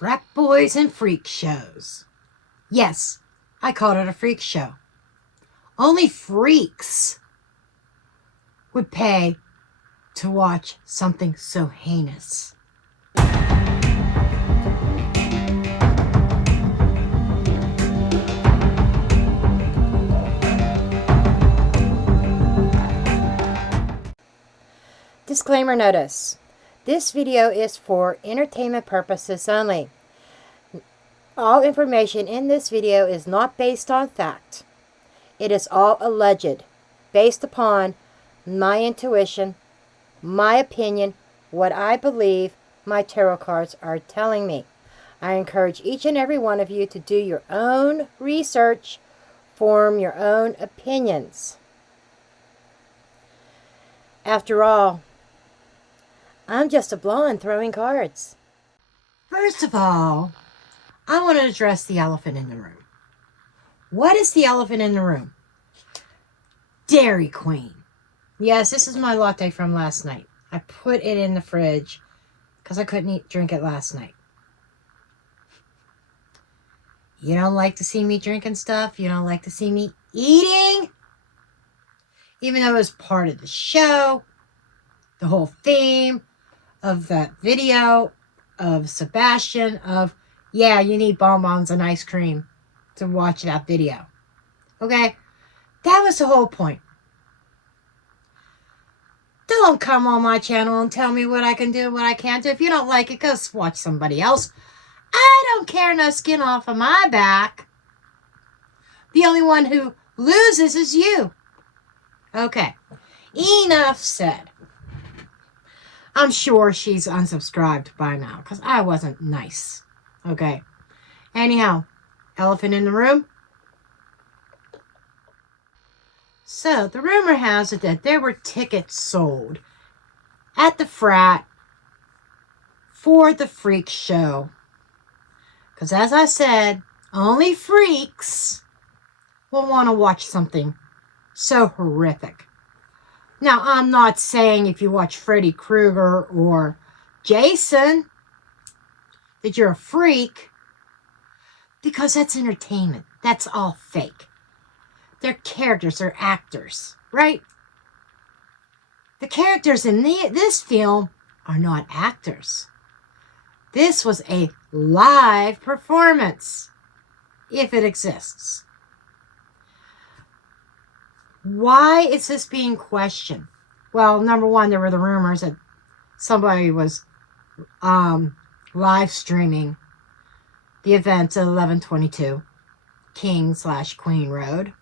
frat boys and freak shows. Yes, I called it a freak show. Only freaks would pay to watch something so heinous. Disclaimer notice. This video is for entertainment purposes only. All information in this video is not based on fact. It is all alleged, based upon my intuition, my opinion, what I believe my tarot cards are telling me. I encourage each and every one of you to do your own research, form your own opinions. After all, I'm just a blonde throwing cards. First of all, I want to address the elephant in the room. What is the elephant in the room? Dairy Queen. Yes, this is my latte from last night. I put it in the fridge because I couldn't drink it last night. You don't like to see me drinking stuff? You don't like to see me eating? Even though it was part of the show, the whole theme of that video of Sebastian of, yeah, you need bonbons and ice cream to watch that video. Okay? That was the whole point. Don't come on my channel and tell me what I can do and what I can't do. If you don't like it, go watch somebody else. I don't care no skin off of my back. The only one who loses is you. Okay. Enough said. I'm sure she's unsubscribed by now because I wasn't nice. Okay. Anyhow, elephant in the room. So, the rumor has it that there were tickets sold at the frat for the freak show. Because as I said, only freaks will want to watch something so horrific. Now, I'm not saying if you watch Freddy Krueger or Jason that you're a freak, because that's entertainment. That's all fake. They're characters, they're actors, right? The characters in this film are not actors. This was a live performance, if it exists. Why is this being questioned? Well, number one, there were the rumors that somebody was live streaming the events at 1122 King/Queen Road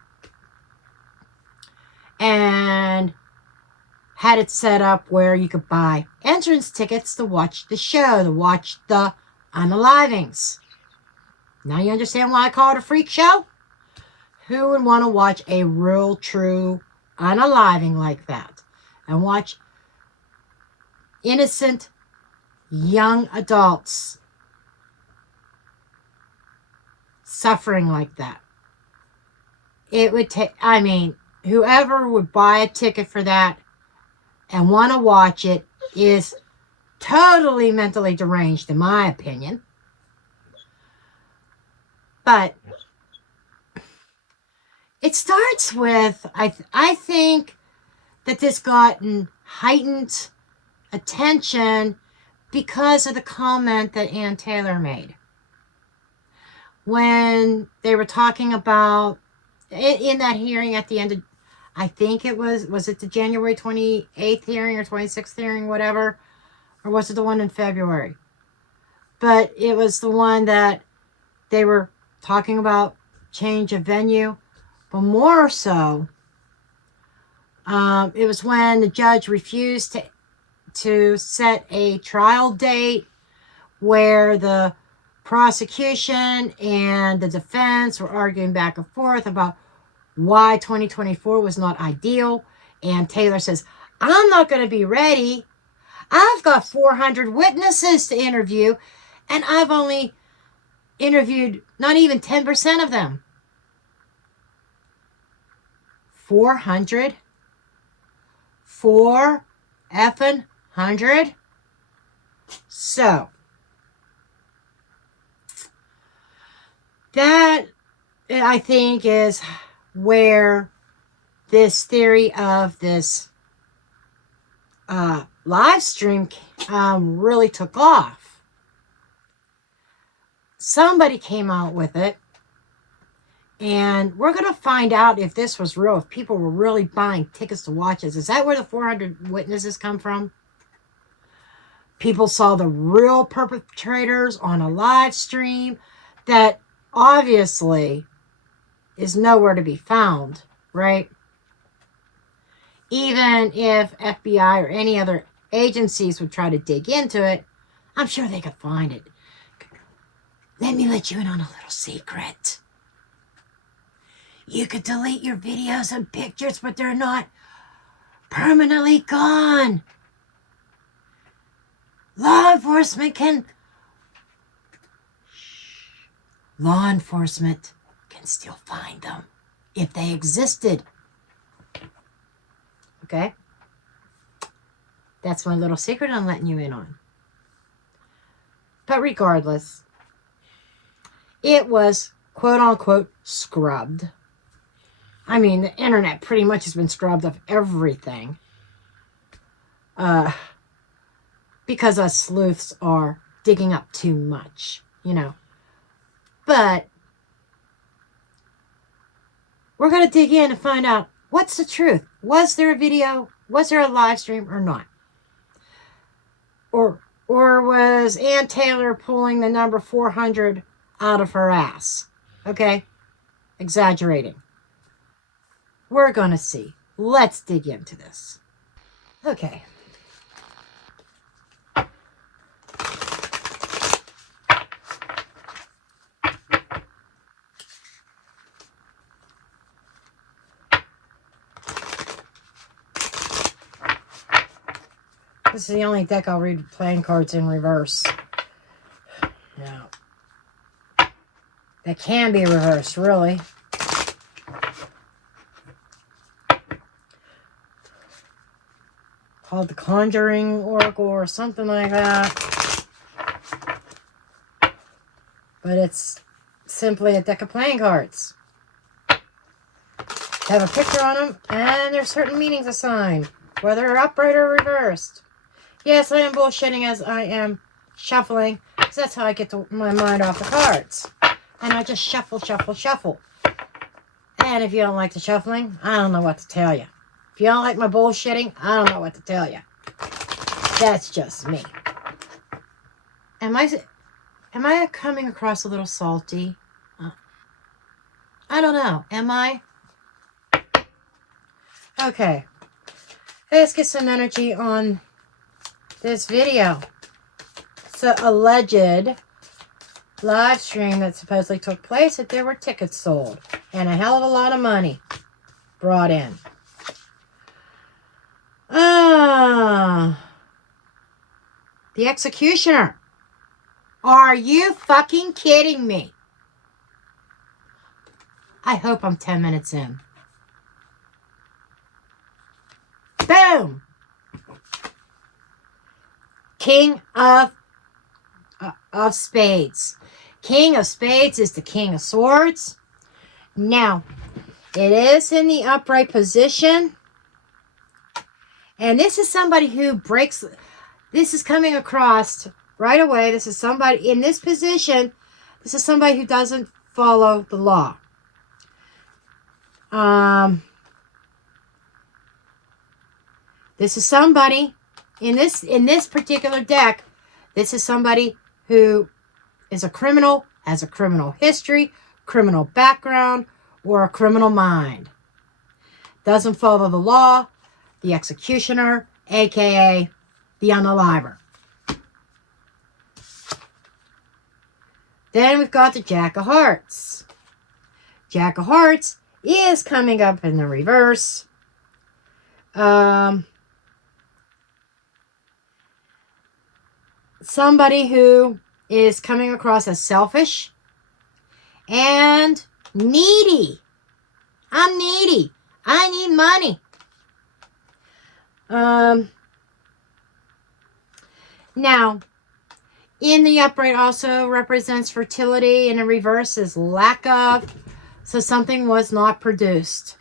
and had it set up where you could buy entrance tickets to watch the show, to watch the unalivings. Now you understand why I call it a freak show? Who would want to watch a real, true unaliving like that and watch innocent young adults suffering like that? It would take, I mean, whoever would buy a ticket for that and want to watch it is totally mentally deranged, in my opinion. But it starts with, I think that this gotten heightened attention because of the comment that Ann Taylor made. When they were talking about, in that hearing at the end of, I think it was it the January 28th hearing or 26th hearing, whatever? Or was it the one in February? But it was the one that they were talking about change of venue. But more so, it was when the judge refused to set a trial date where the prosecution and the defense were arguing back and forth about why 2024 was not ideal. And Taylor says, I'm not going to be ready. I've got 400 witnesses to interview, and I've only interviewed not even 10% of them. 400? 4 effing 100? So, That, I think, is where this theory of this live stream really took off. Somebody came out with it, and we're going to find out if this was real, if people were really buying tickets to watch this. Is that where the 400 witnesses come from? People saw the real perpetrators on a live stream that obviously is nowhere to be found, right? Even if FBI or any other agencies would try to dig into it, I'm sure they could find it. Let me let you in on a little secret. You could delete your videos and pictures, but they're not permanently gone. Law enforcement can still find them if they existed. Okay? That's my little secret I'm letting you in on. But regardless, it was quote unquote scrubbed. I mean, the internet pretty much has been scrubbed of everything. Because us sleuths are digging up too much, you know. But we're going to dig in and find out what's the truth. Was there a video? Was there a live stream or not? Or was Ann Taylor pulling the number 400 out of her ass? Okay? Exaggerating. We're going to see. Let's dig into this. Okay. This is the only deck I'll read playing cards in reverse. Now, that can be reversed, really. Called the Conjuring Oracle or something like that. But it's simply a deck of playing cards. They have a picture on them, and there's certain meanings assigned, whether upright or reversed. Yes, I am bullshitting as I am shuffling, because that's how I get my mind off the cards. And I just shuffle, shuffle, shuffle. And if you don't like the shuffling, I don't know what to tell you. If you don't like my bullshitting, I don't know what to tell you. That's just me. Am I coming across a little salty? I don't know. Am I? Okay. Let's get some energy on this video. It's an alleged live stream that supposedly took place that there were tickets sold and a hell of a lot of money brought in. The executioner. Are you fucking kidding me? I hope I'm 10 minutes in. Boom! King of Spades. King of Spades is the King of Swords. Now, it is in the upright position. And this is somebody who breaks... This is coming across right away. This is somebody in this position. This is somebody who doesn't follow the law. This is somebody in this particular deck. This is somebody who is a criminal, has a criminal history, criminal background, or a criminal mind. Doesn't follow the law. The executioner, aka the unaliver. Then we've got the Jack of Hearts. Jack of Hearts is coming up in the reverse. Somebody who is coming across as selfish and needy. I'm needy. I need money. Now, In the upright also represents fertility, and in reverse is lack of. So something was not produced.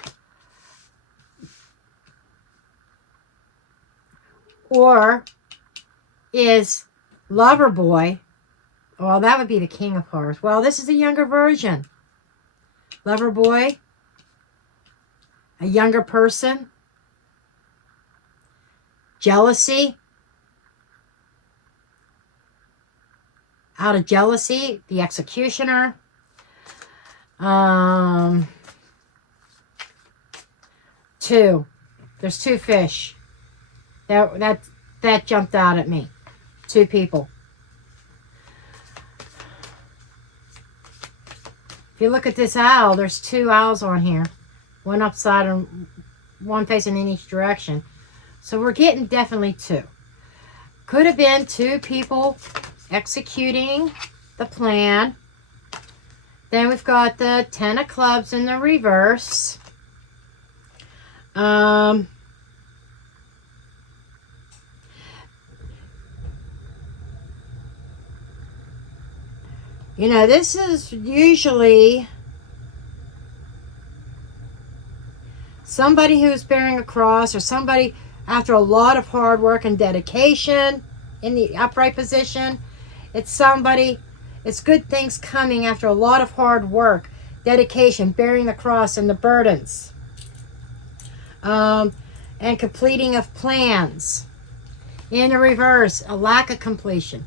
Or is lover boy. Well, that would be the king of hearts. Well, this is a younger version. Lover boy. A younger person. Jealousy. Out of jealousy, the executioner. Two. There's two fish. That jumped out at me. Two people. If you look at this owl, there's two owls on here. One upside and one facing in each direction. So we're getting definitely two. Could have been two people executing the plan. Then we've got the 10 of clubs in the reverse. You know, this is usually somebody who's bearing a cross, or somebody after a lot of hard work and dedication in the upright position. It's somebody, it's good things coming after a lot of hard work, dedication, bearing the cross and the burdens, and completing of plans. In the reverse, a lack of completion.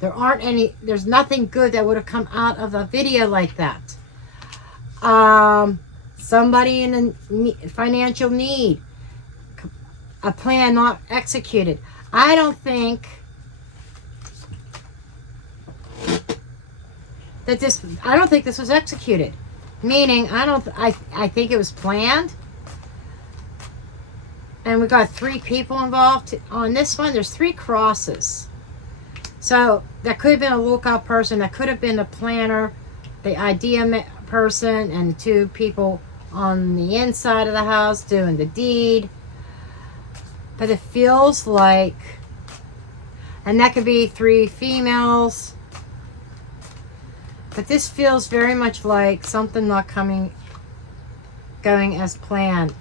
There's nothing good that would have come out of a video like that. Somebody in a financial need, a plan not executed. I don't think this was executed. Meaning, I think it was planned. And we got three people involved on this one. There's three crosses. So that could have been a lookout person. That could have been the planner, the idea person, and two people on the inside of the house doing the deed. But it feels like, and that could be three females. But this feels very much like something not going as planned.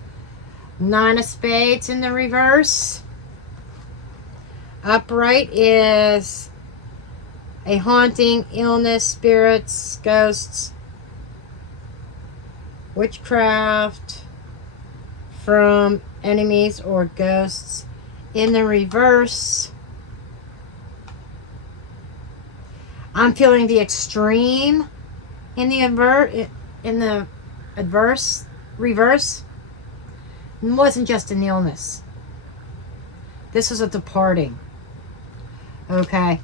9 of spades in the reverse. Upright is a haunting, illness, spirits, ghosts, witchcraft from enemies or ghosts. In the reverse, I'm feeling the extreme in the adverse reverse. It wasn't just an illness. This was a departing. Okay.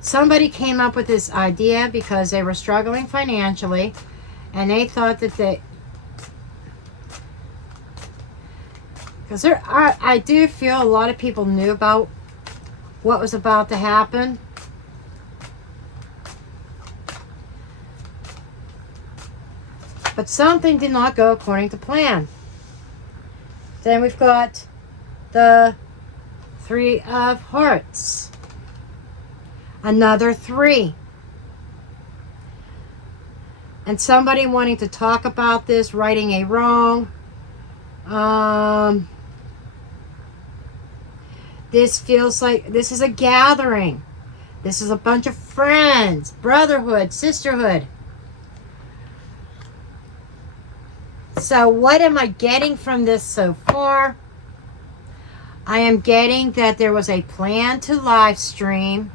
Somebody came up with this idea because they were struggling financially, and they thought that because I do feel a lot of people knew about what was about to happen. But something did not go according to plan. Then we've got the 3 of hearts. Another 3. And somebody wanting to talk about this, righting a wrong. This feels like this is a gathering. This is a bunch of friends, brotherhood, sisterhood. So what am I getting from this so far? I am getting that there was a plan to live stream.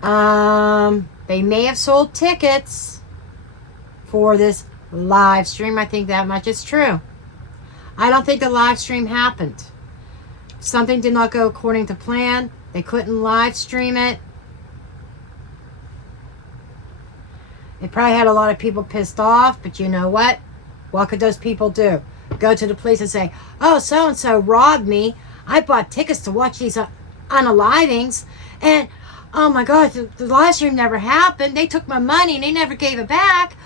They may have sold tickets for this live stream. I think that much is true. I don't think the live stream happened. Something did not go according to plan. They couldn't live stream it. It probably had a lot of people pissed off, but you know what? What could those people do? Go to the police and say, oh, so-and-so robbed me. I bought tickets to watch these unalivings, and Oh my God, the live stream never happened. They took my money and they never gave it back.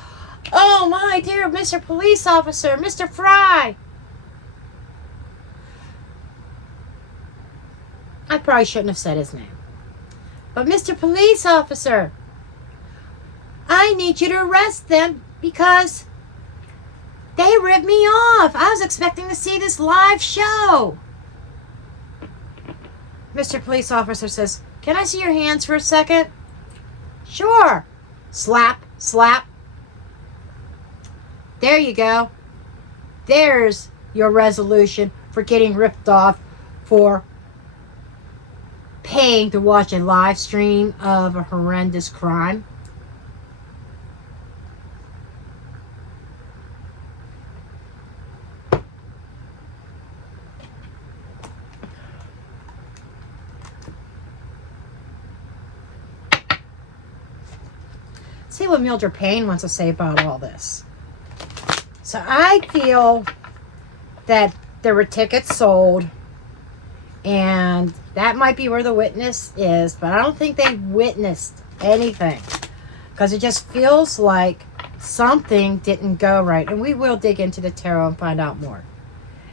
Oh my dear Mr. Police Officer, Mr. Fry. I probably shouldn't have said his name. But Mr. Police Officer, I need you to arrest them because they ripped me off. I was expecting to see this live show. Mr. Police Officer says, can I see your hands for a second? Sure. Slap, slap. There you go. There's your resolution for getting ripped off for paying to watch a live stream of a horrendous crime. See what Mildred Payne wants to say about all this. So I feel that there were tickets sold, and that might be where the witness is, but I don't think they witnessed anything because it just feels like something didn't go right. And we will dig into the tarot and find out more.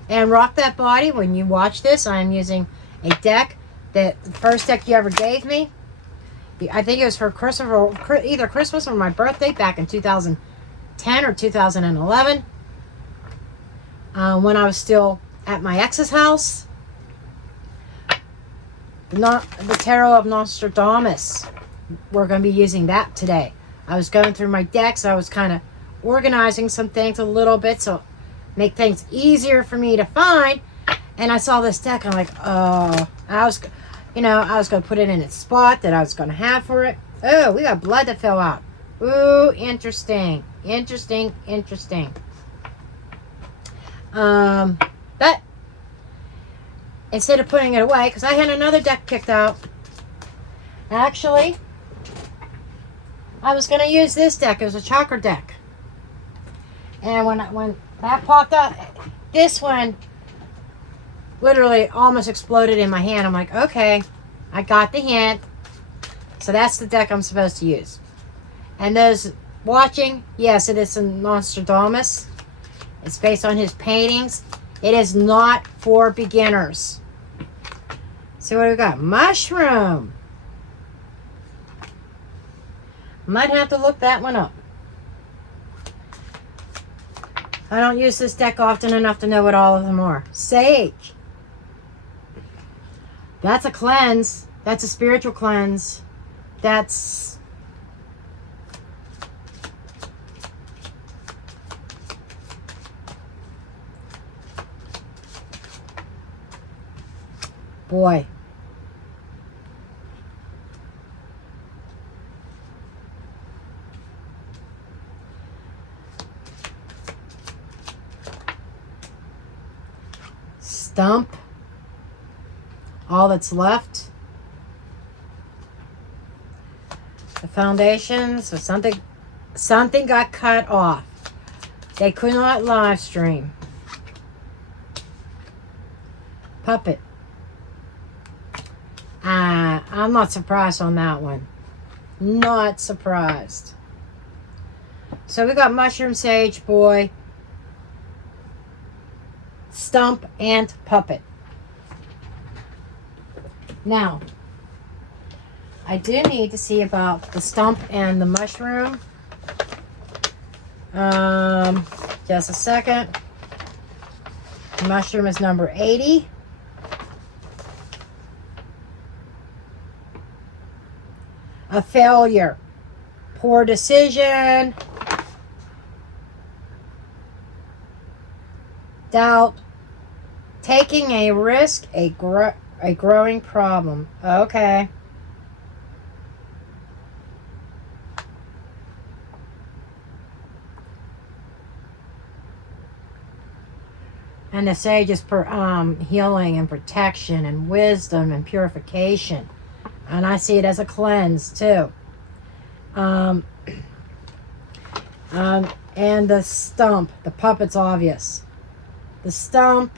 And Rock That Body, when you watch this, I'm using a deck that the first deck you ever gave me. I think it was for Christmas, or either Christmas or my birthday back in 2010 or 2011. When I was still at my ex's house. The Tarot of Nostradamus. We're going to be using that today. I was going through my decks. I was kind of organizing some things a little bit so make things easier for me to find. And I saw this deck. I'm like, oh, I was going to put it in its spot that I was going to have for it. Oh, we got blood that fell out. Ooh, interesting. Interesting, interesting. But instead of putting it away, because I had another deck picked out. Actually, I was going to use this deck. It was a chakra deck. And when that popped up, this one literally almost exploded in my hand. I'm like, okay, I got the hint. So that's the deck I'm supposed to use. And those watching, yes, it is a Nostradamus. It's based on his paintings. It is not for beginners. See what we got? Mushroom. Might have to look that one up. I don't use this deck often enough to know what all of them are. Sage. That's a cleanse. That's a spiritual cleanse. That's... boy. Stump. All that's left. The foundations. So something got cut off. They could not live stream. Puppet. I'm not surprised on that one. Not surprised. So we got Mushroom, Sage, Boy, Stump, and Puppet. Now, I do need to see about the Stump and the Mushroom. Just a second. The Mushroom is number 80. A failure. Poor decision. Doubt. Taking a risk. A growing problem. Okay. And the Sage is for healing and protection and wisdom and purification. And I see it as a cleanse too. And the Stump. The Puppet's obvious. The Stump.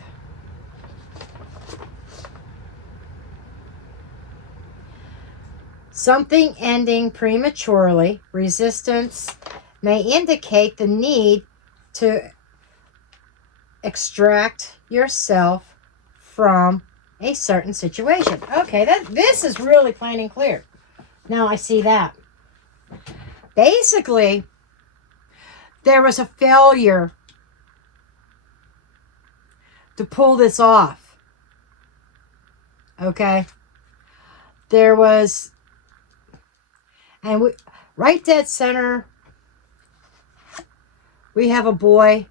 Something ending prematurely. Resistance may indicate the need to extract yourself from a certain situation. Okay, this is really plain and clear. Now I see that. Basically, there was a failure to pull this off. Okay? There was, and we, right dead center, we have a boy,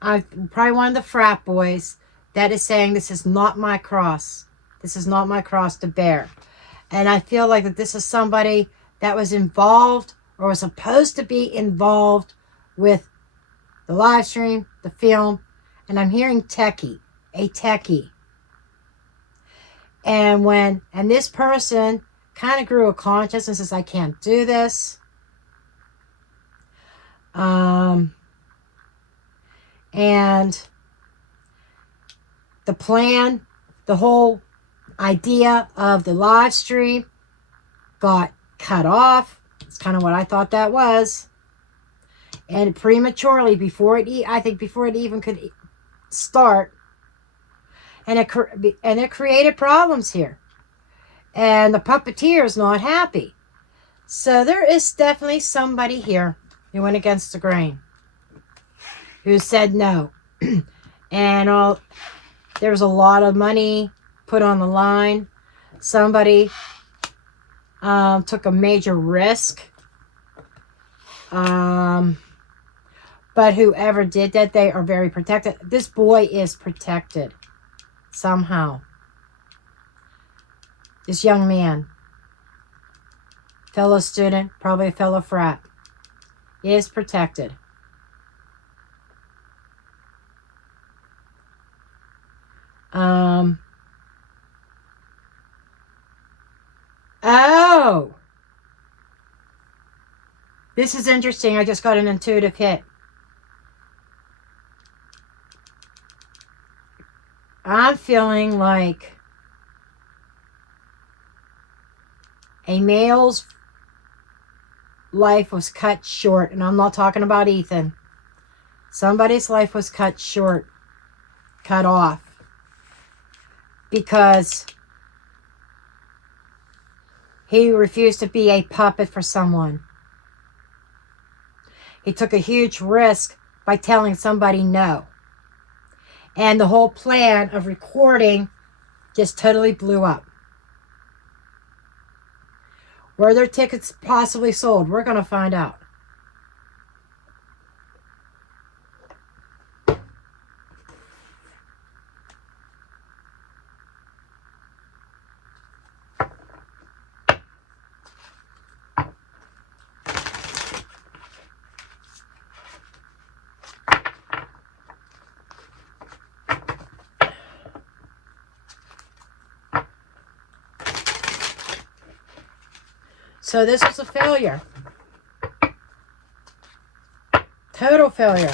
probably one of the frat boys, that is saying, this is not my cross. This is not my cross to bear. And I feel like that this is somebody that was involved or was supposed to be involved with the live stream, the film, and I'm hearing techie, a techie. And this person kind of grew a conscience and says, I can't do this. And the plan, the whole idea of the live stream got cut off. It's kind of what I thought that was. And prematurely, I think before it even could start, and it created problems here. And the puppeteer is not happy. So there is definitely somebody here who went against the grain, who said no. And there was a lot of money put on the line. Somebody took a major risk. But whoever did that, they are very protected. This boy is protected somehow. This young man, fellow student, probably a fellow frat, is protected. Oh, this is interesting. I just got an intuitive hit. I'm feeling like a male's life was cut short, and I'm not talking about Ethan. Somebody's life was cut short, cut off, because he refused to be a puppet for someone. He took a huge risk by telling somebody no. And the whole plan of recording just totally blew up. Were their tickets possibly sold? We're going to find out. So this was a failure. Total failure.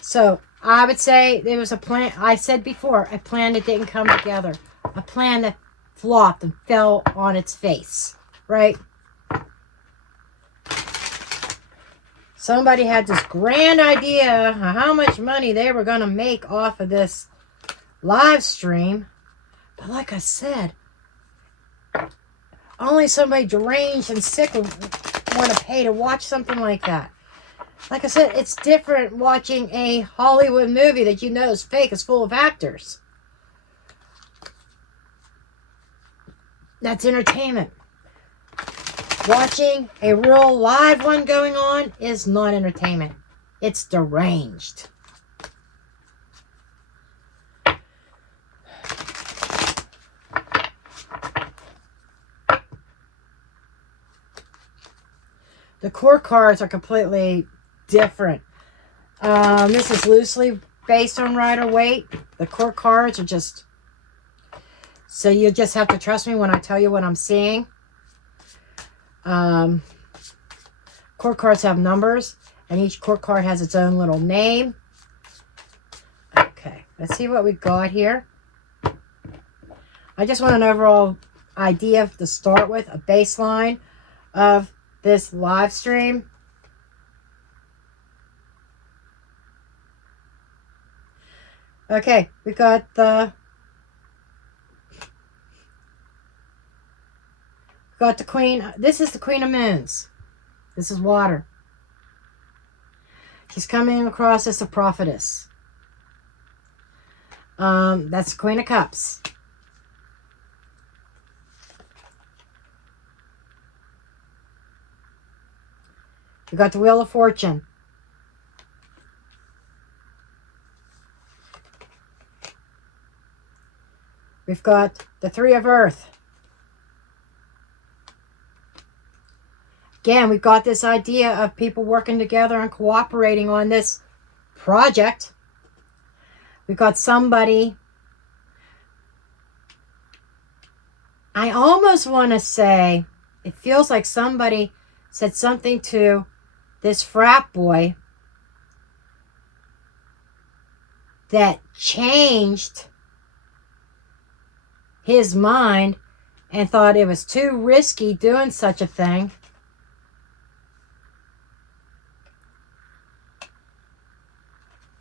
So I would say there was a plan. I said before, a plan that didn't come together. A plan that flopped and fell on its face. Right? Somebody had this grand idea of how much money they were going to make off of this live stream. But like I said, only somebody deranged and sick would want to pay to watch something like that. Like I said, it's different watching a Hollywood movie that you know is fake, is full of actors. That's entertainment. Watching a real live one going on is not entertainment. It's deranged. The core cards are completely different. This is loosely based on Rider-Waite. The core cards are just... So you just have to trust me when I tell you what I'm seeing. Core cards have numbers, and each core card has its own little name. Okay, let's see what we got here. I just want an overall idea to start with, a baseline of this live stream. Okay, we got the Queen. This is the Queen of Moons. This is water. She's coming across as a prophetess. That's the Queen of Cups. We got the Wheel of Fortune. We've got the Three of Earth. Again, we've got this idea of people working together and cooperating on this project. We've got somebody, I almost want to say, it feels like somebody said something to this frat boy that changed his mind and thought it was too risky doing such a thing.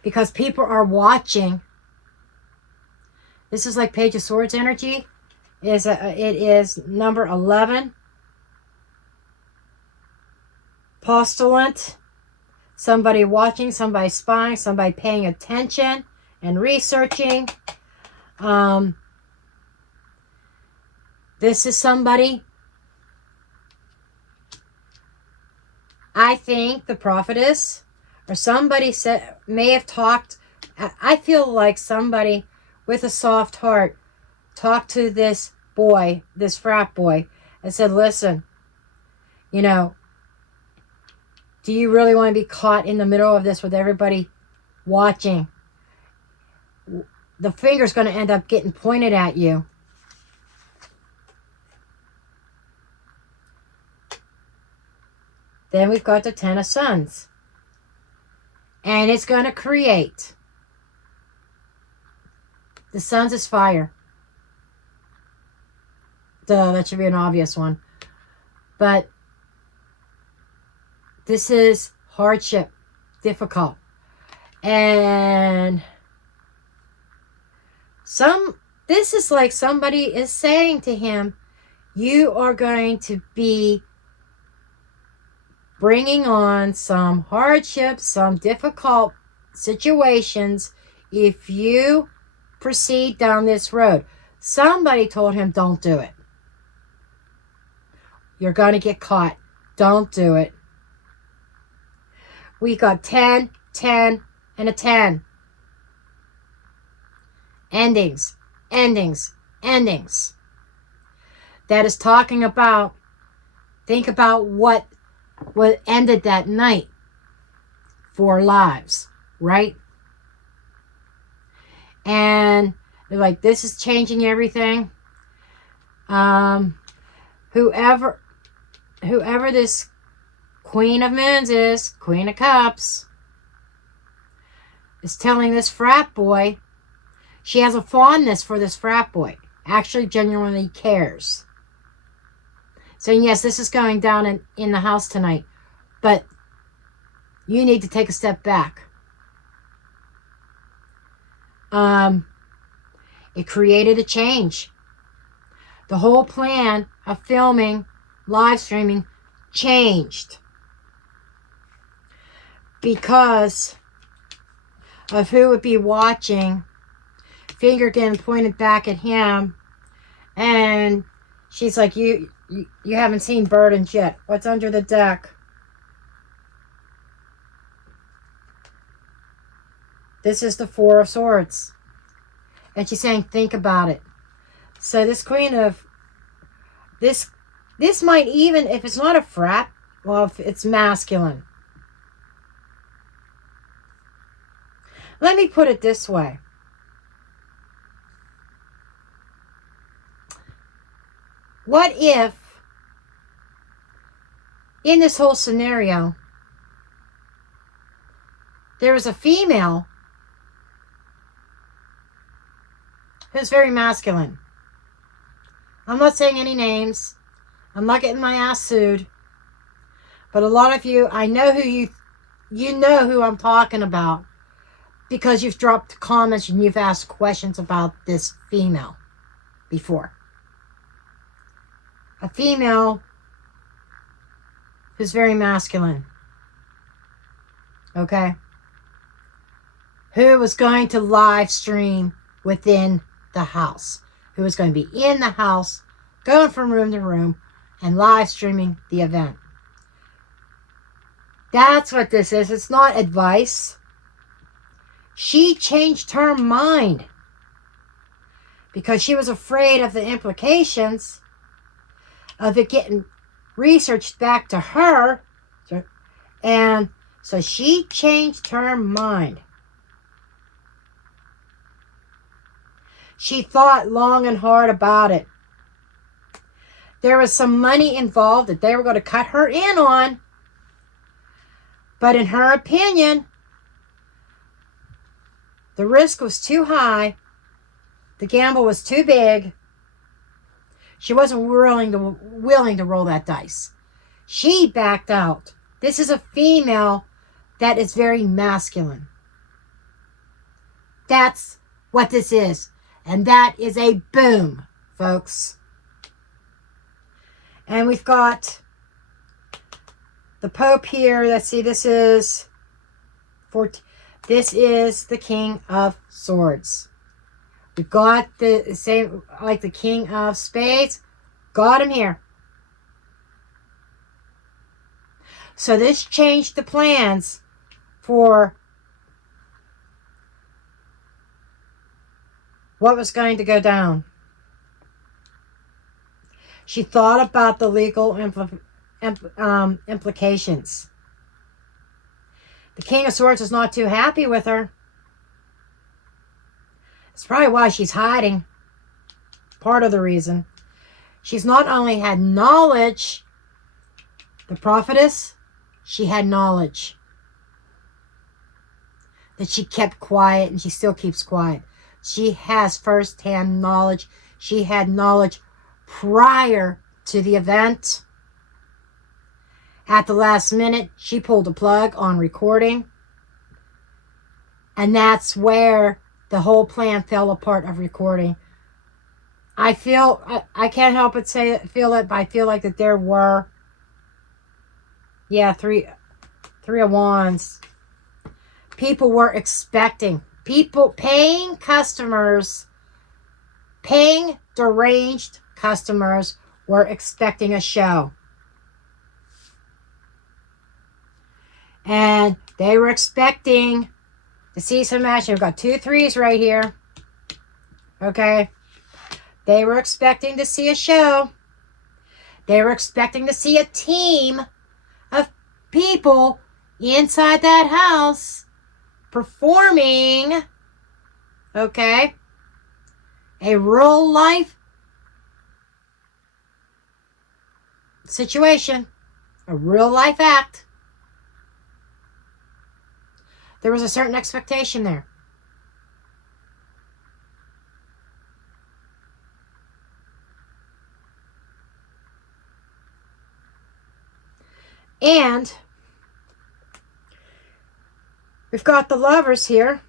Because people are watching. This is like Page of Swords energy. It is number 11. Postulant. Somebody watching, somebody spying, somebody paying attention and researching. This is somebody, I think the prophetess, or somebody may have talked. I feel like somebody with a soft heart talked to this boy, this frat boy, and said, listen, you know, do you really want to be caught in the middle of this with everybody watching? The finger's going to end up getting pointed at you. Then we've got the Ten of Sons. And it's going to create. The Sons is fire. Duh, that should be an obvious one. But this is hardship, difficult. And this is like somebody is saying to him, you are going to be bringing on some hardships, some difficult situations if you proceed down this road. Somebody told him, don't do it. You're going to get caught. Don't do it. We got 10, 10, and a 10. Endings, endings, endings. That is talking about, think about what ended that night. 4 lives, right? And they're like, this is changing everything. Whoever this Queen of Moons is, Queen of Cups, is telling this frat boy, she has a fondness for this frat boy. Actually, genuinely cares. Saying, yes, this is going down in the house tonight, but you need to take a step back. It created a change. The whole plan of filming, live streaming, changed. Because of who would be watching, finger getting pointed back at him, and she's like, you haven't seen burdens yet. What's under the deck? This is the 4 of Swords. And she's saying, think about it. So this Queen of... This might even, if it's not a frat, well, if it's masculine. Let me put it this way. What if, in this whole scenario, there is a female who's very masculine, I'm not saying any names. I'm not getting my ass sued. But a lot of you, I know who you know who I'm talking about, because you've dropped comments and you've asked questions about this female before. A female who's very masculine. Okay? Who was going to live stream within the house. Who was going to be in the house, going from room to room, and live streaming the event. That's what this is. It's not advice. She changed her mind because she was afraid of the implications of it getting researched back to her. And so she changed her mind. She thought long and hard about it. There was some money involved that they were going to cut her in on. But in her opinion, the risk was too high. The gamble was too big. She wasn't willing to roll that dice. She backed out. This is a female that is very masculine. That's what this is. And that is a boom, folks. And we've got the Pope here. Let's see, this is the King of Swords. We've got the same, like the King of Spades. Got him here. So this changed the plans for what was going to go down. She thought about the legal implications. The King of Swords is not too happy with her. It's probably why she's hiding. Part of the reason. She's not only had knowledge, the prophetess, she had knowledge. That she kept quiet, and she still keeps quiet. She has first-hand knowledge. She had knowledge prior to the event. At the last minute, she pulled the plug on recording. And that's where the whole plan fell apart of recording. I can't help but feel it, but I feel like that there were, three of wands. People were expecting, paying deranged customers were expecting a show. And they were expecting to see some action. We've got 2 threes right here. Okay. They were expecting to see a show. They were expecting to see a team of people inside that house performing, okay, a real life situation, a real life act. There was a certain expectation there. And we've got the Lovers here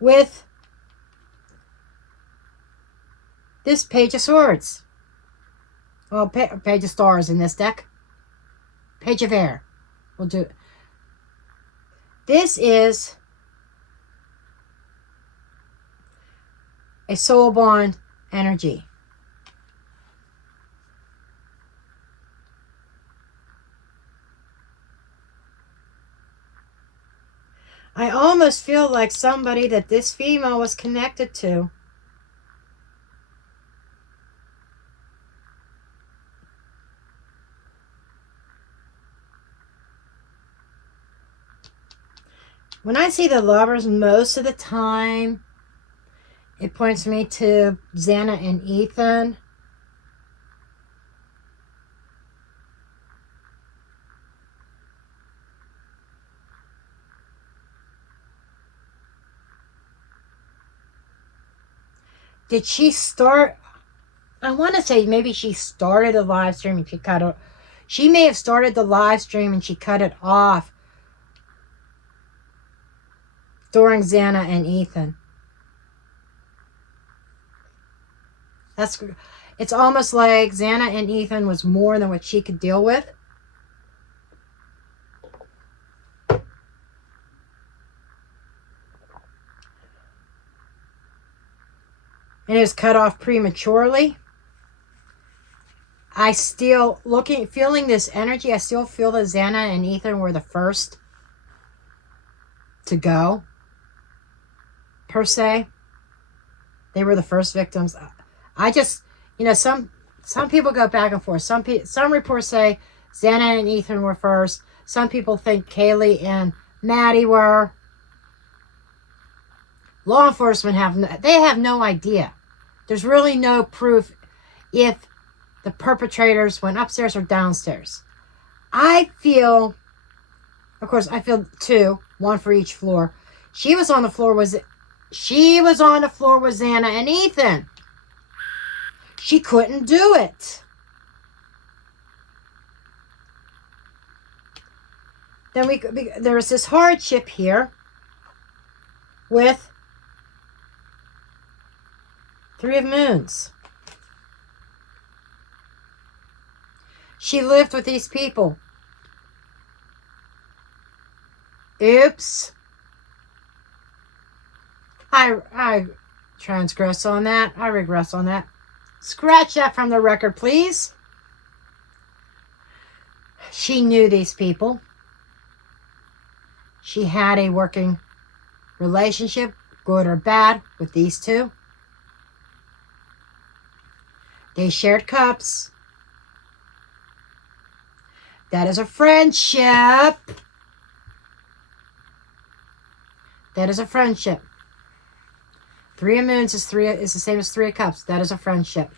with this Page of Swords. Well, Page of Stars in this deck. Page of Air. We'll do it. This is a soul bond energy. I almost feel like somebody that this female was connected to. When I see the Lovers, most of the time, it points me to Xana and Ethan. did she start? I want to say maybe she started the live stream and she cut it. She may have started the live stream and she cut it off during Xana and Ethan. It's almost like Xana and Ethan was more than what she could deal with. And it was cut off prematurely. I still, feeling this energy, I still feel that Xana and Ethan were the first to go, per se. They were the first victims. I just, some people go back and forth. Some reports say Xana and Ethan were first. Some people think Kaylee and Maddie were. Law enforcement have no idea. There's really no proof if the perpetrators went upstairs or downstairs. I feel, of course, I feel two, one for each floor. She was on the floor with Xana and Ethan. She couldn't do it. Then there was this hardship here with Three of Moons. She lived with these people. Oops. I transgress on that. I regress on that. Scratch that from the record, please. She knew these people. She had a working relationship, good or bad, with these two. They shared cups. That is a friendship. That is a friendship. Three of Moons is the same as Three of Cups. That is a friendship.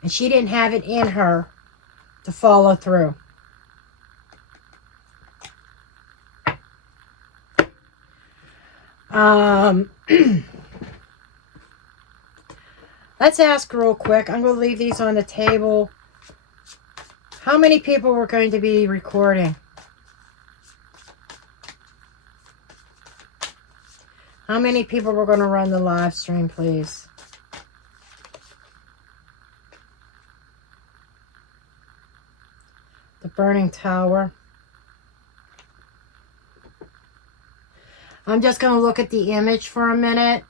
And she didn't have it in her to follow through. Let's ask real quick. I'm going to leave these on the table. How many people were going to be recording? How many people were going to run the live stream, please? The burning tower. I'm just going to look at the image for a minute.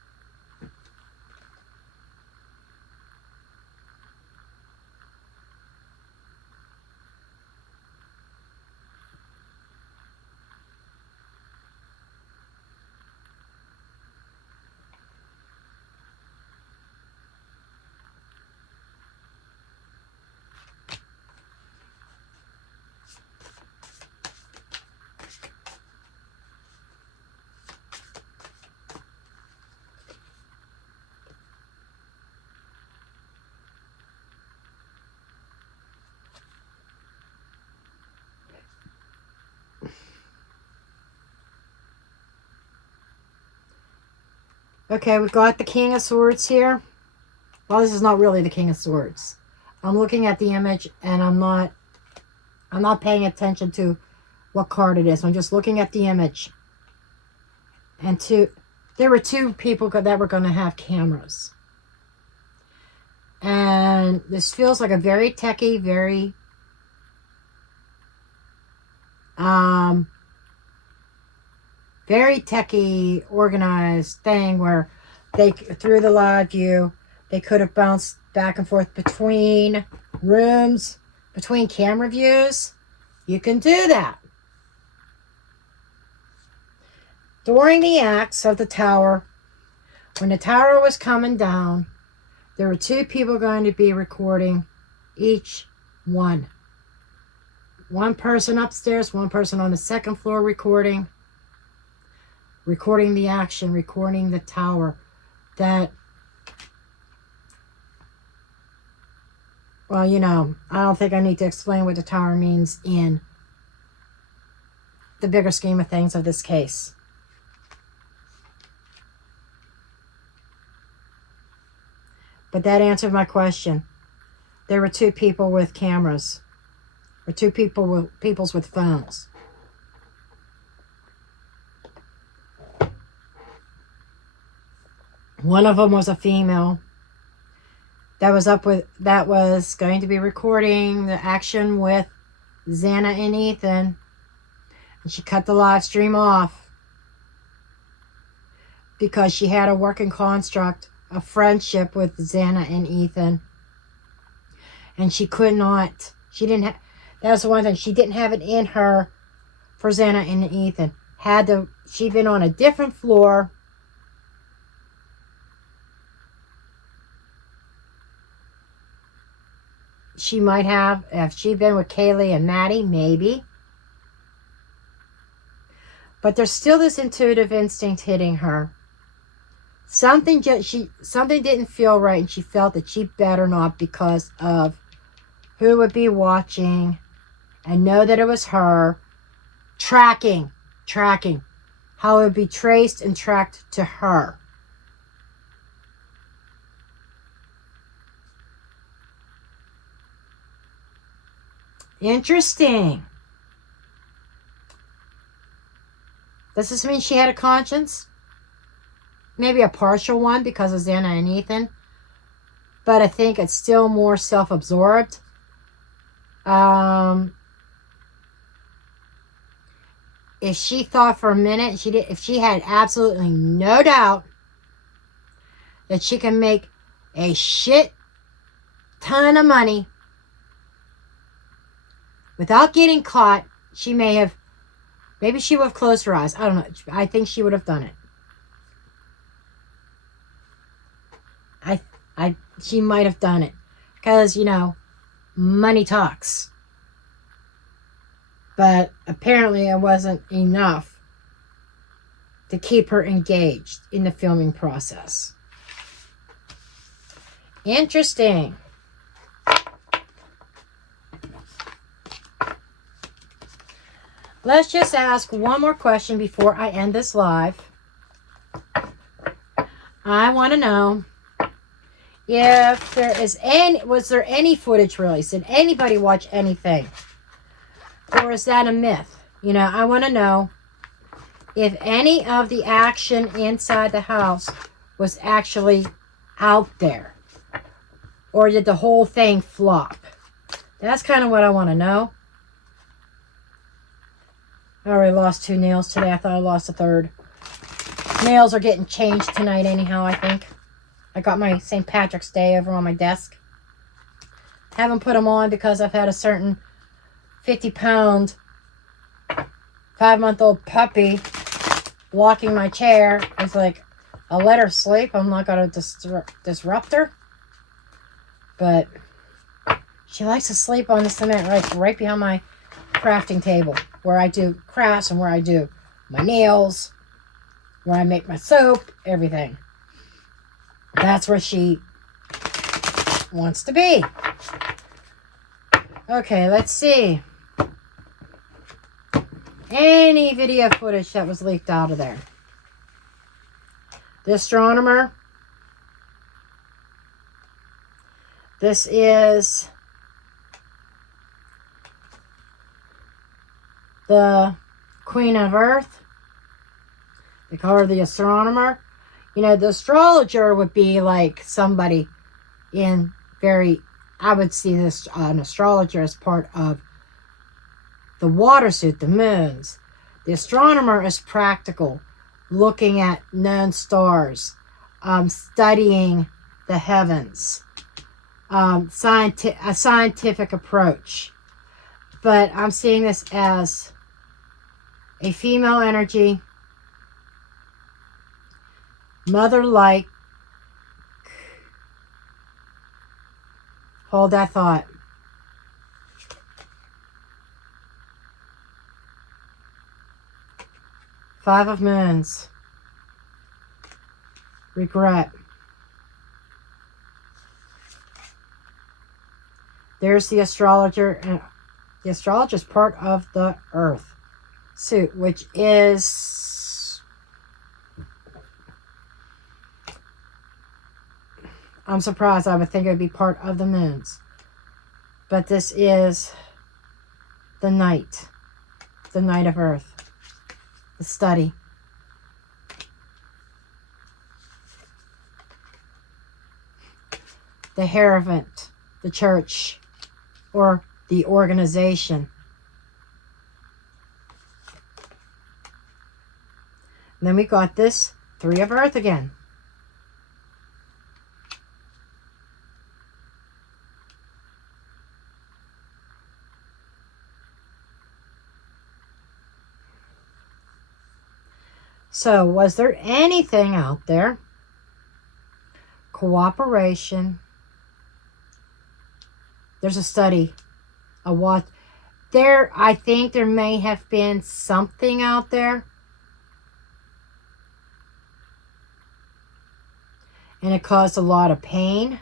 Okay, we've got the King of Swords here. Well, this is not really the King of Swords. I'm looking at the image and I'm not paying attention to what card it is. I'm just looking at the image. And there were two people that were going to have cameras. And this feels like a very techie, very very techie, organized thing where through the live view, they could have bounced back and forth between rooms, between camera views. You can do that. During the acts of the tower, when the tower was coming down, there were two people going to be recording each one. One person upstairs, one person on the second floor recording the action, recording the tower. That, well, I don't think I need to explain what the tower means in the bigger scheme of things of this case. But that answered my question. There were 2 people with cameras. Or 2 peoples with phones. One of them was a female that was going to be recording the action with Xana and Ethan. And she cut the live stream off because she had a working construct of friendship with Xana and Ethan. And she could not, that was the one thing, she didn't have it in her for Xana and Ethan. She'd been on a different floor. She might have, if she'd been with Kaylee and Maddie, maybe. But there's still this intuitive instinct hitting her. Something didn't feel right, and she felt that she better not, because of who would be watching and know that it was her. Tracking. How it would be traced and tracked to her. Interesting. Does this mean she had a conscience? Maybe a partial one because of Xana and Ethan. But I think it's still more self-absorbed. If she thought for a minute, if she had absolutely no doubt that she can make a shit ton of money without getting caught, maybe she would have closed her eyes. I don't know. I think she would have done it. She might have done it. Because, money talks. But apparently it wasn't enough to keep her engaged in the filming process. Interesting. Let's just ask one more question before I end this live. I want to know if was there any footage released? Did anybody watch anything? Or is that a myth? I want to know if any of the action inside the house was actually out there. Or did the whole thing flop? That's kind of what I want to know. I already lost 2 nails today. I thought I lost a 3rd. Nails are getting changed tonight anyhow, I think. I got my St. Patrick's Day over on my desk. Haven't put them on because I've had a certain 50-pound, 5-month-old puppy blocking my chair. It's like, I'll let her sleep. I'm not going to disrupt her. But she likes to sleep on the cement right behind my crafting table, where I do crafts and where I do my nails, where I make my soap, everything. That's where she wants to be. Okay, let's see. Any video footage that was leaked out of there. The astronomer. This is the Queen of Earth. They call her the astronomer. The astrologer would be like somebody I would see an astrologer as part of the water suit, the moons. The astronomer is practical, looking at known stars, studying the heavens, a scientific approach. But I'm seeing this as a female energy, mother-like. Hold that thought. Five of Moons. Regret. There's the astrologer. And the astrologer is part of the Earth suit, which is... I'm surprised. I would think it would be part of the moons. But this is the night of Earth, the study. The Hierophant, the church, or the organization. And then we got this Three of Earth again. So, was there anything out there? Cooperation. There's a study of what there. I think there may have been something out there, and it caused a lot of pain.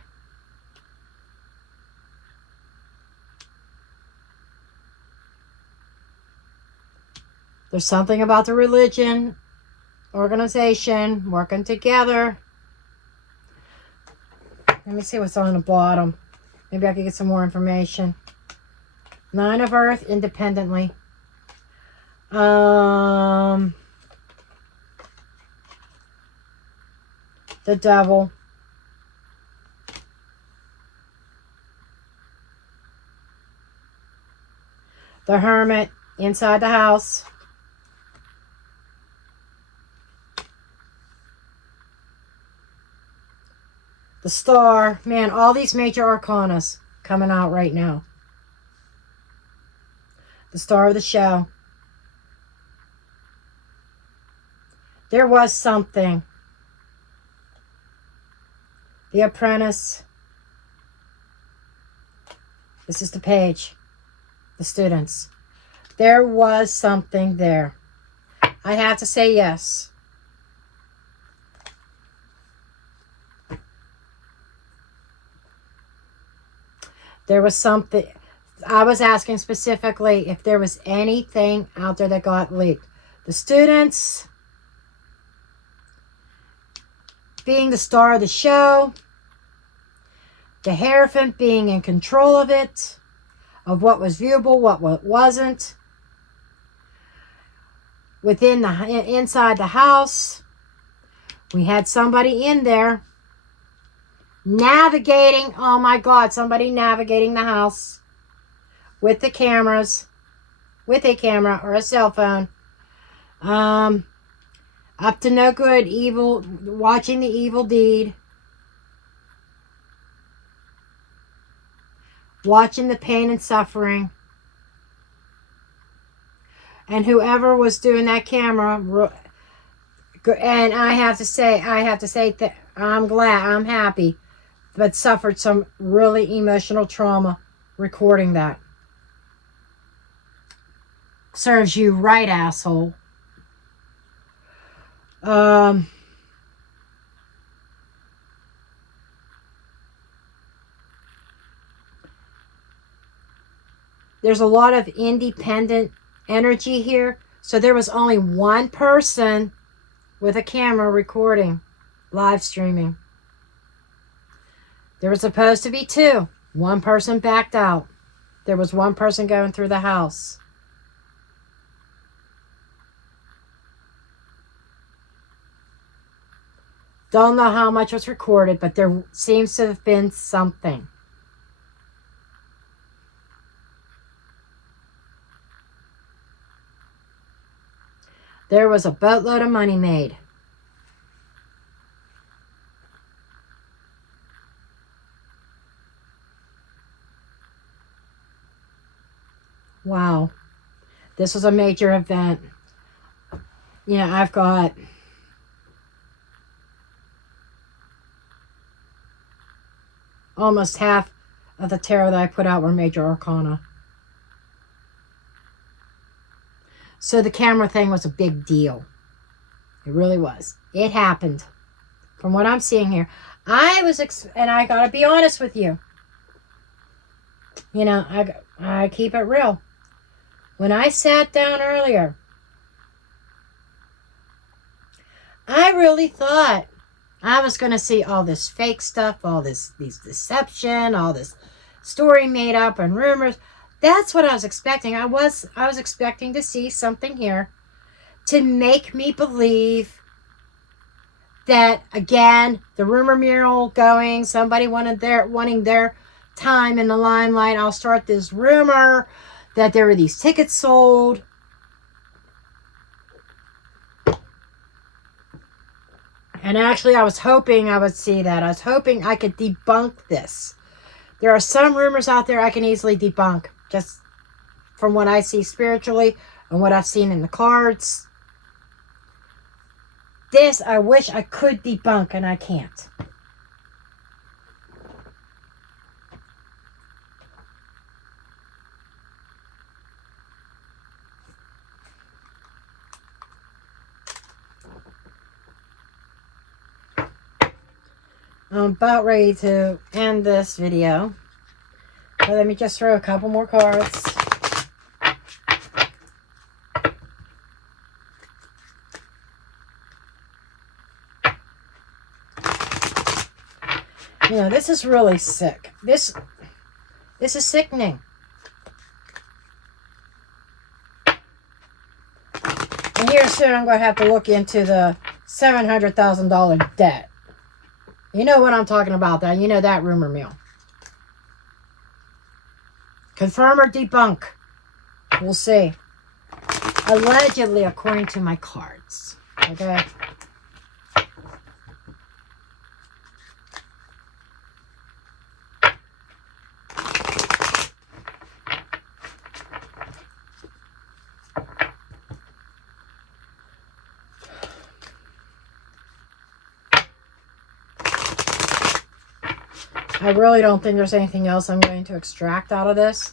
There's something about the religion, organization, working together. Let me see what's on the bottom. Maybe I can get some more information. Nine of Earth, independently. The Devil. The Hermit, inside the house. The Star. Man, all these major arcanas coming out right now. The Star of the Show. There was something. The Apprentice. This is the page. The students. There was something there. I have to say yes. There was something. I was asking specifically if there was anything out there that got leaked. The students being the star of the show. The Hierophant being in control of it. Of what was viewable, what wasn't. Within inside the house. We had somebody in there navigating. Oh my God, somebody navigating the house with the cameras, with a camera or a cell phone. Up to no good, evil, watching the evil deed. Watching the pain and suffering. And whoever was doing that camera, and I have to say that I'm glad, I'm happy, but suffered some really emotional trauma recording that. Serves you right, asshole. There's a lot of independent energy here. So there was only one person with a camera recording, live streaming. There was supposed to be two. One person backed out. There was one person going through the house. Don't know how much was recorded, but there seems to have been something. There was a boatload of money made. Wow. This was a major event. Yeah, I've got almost half of the tarot that I put out were major arcana. So the camera thing was a big deal. It really was. It happened. From what I'm seeing here. And I gotta be honest with you. You know, I keep it real. When I sat down earlier, I really thought I was going to see all this fake stuff, all these deception, all this story made up and rumors. That's what I was expecting. I was expecting to see something here to make me believe that, again, the rumor mill going, somebody wanting their time in the limelight. I'll start this rumor that there were these tickets sold. And actually, I was hoping I would see that. I was hoping I could debunk this. There are some rumors out there I can easily debunk, just from what I see spiritually and what I've seen in the cards. This, I wish I could debunk, and I can't. I'm about ready to end this video. But let me just throw a couple more cards. You know, this is really sick. This is sickening. And here soon I'm going to have to look into the $700,000 debt. You know what I'm talking about, that. You know that rumor mill. Confirm or debunk. We'll see. Allegedly, according to my cards. Okay? I really don't think there's anything else I'm going to extract out of this.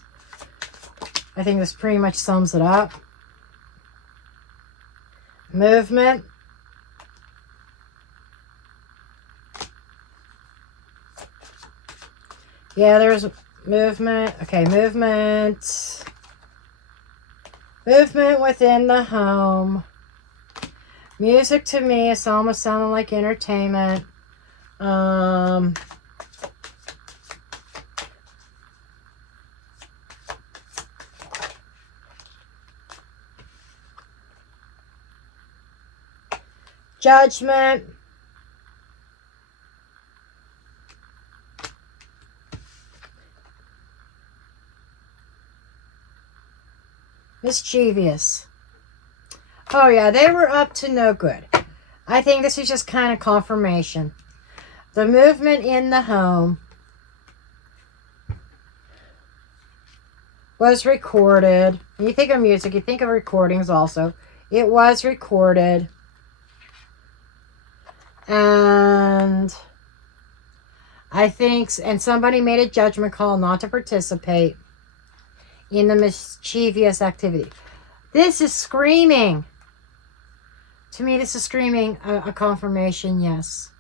I think this pretty much sums it up. Movement. Yeah, there's movement. Okay, movement. Movement within the home. Music to me is almost sounding like entertainment. Judgment. Mischievous. Oh yeah, they were up to no good. I think this is just kind of confirmation. The movement in the home was recorded. You think of music, you think of recordings also. It was recorded. And I think, and somebody made a judgment call not to participate in the mischievous activity. This is screaming. To me, this is screaming a confirmation, yes.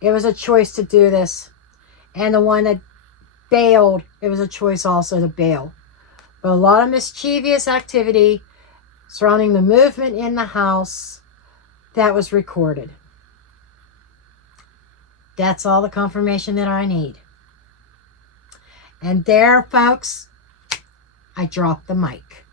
It was a choice to do this. And the one that bailed, it was a choice also to bail. But a lot of mischievous activity surrounding the movement in the house that was recorded. That's all the confirmation that I need. And there, folks, I dropped the mic.